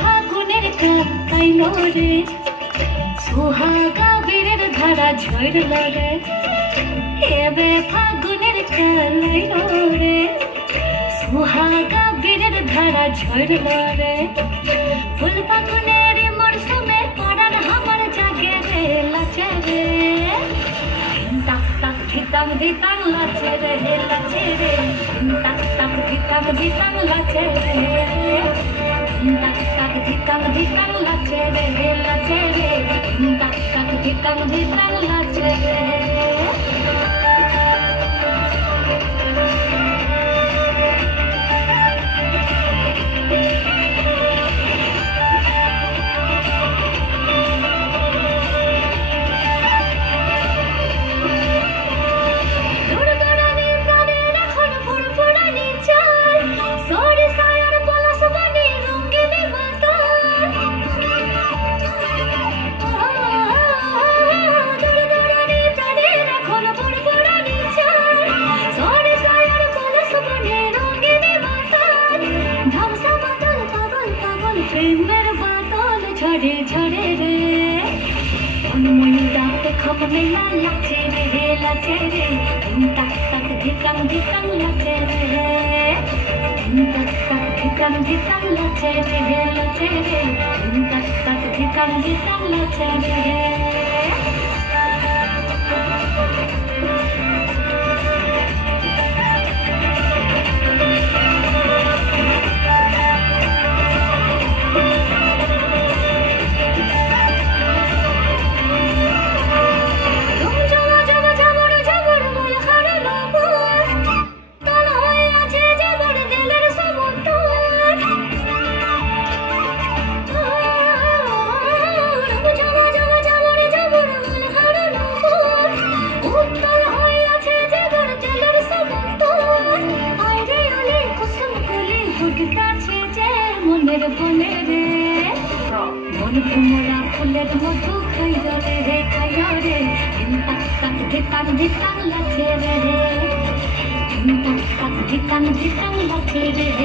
ফাগুনের কান্তাইল রে সোহাগা বীরের ধারা ঝরল রে এবে ফাগুনের কালাইল রে সোহাগা বীরের ধারা ঝরল রে ফুল ফাগুনের মরশুমে পরাণ আমার জাগে রে লাচে রে তাক তাক ধিতাং ধিতাং লাচে রে লাচে রে তাক তাক ধিতাং ধিতাং লাচে রে tak tak ditang ditang lace re lace re tak tak ditang ditang lace re Premiere बादल झड़े झड़े रे उनमयू डाक खमने लाचे रे लाचे रे तक तक धिकंग धिकंग लाचे रे तक तक धिकंग धिकंग लाचे रे लाचे रे तक तक धिकंग धिकंग लाचे रे মনের বনে রে মন ভ্রমরা ফুলের মধু খাইল রে খাইল রে তাক তাক ধিতাং ধিতাং লাচে রে তাক তাক ধিতাং ধিতাং লাচে রে।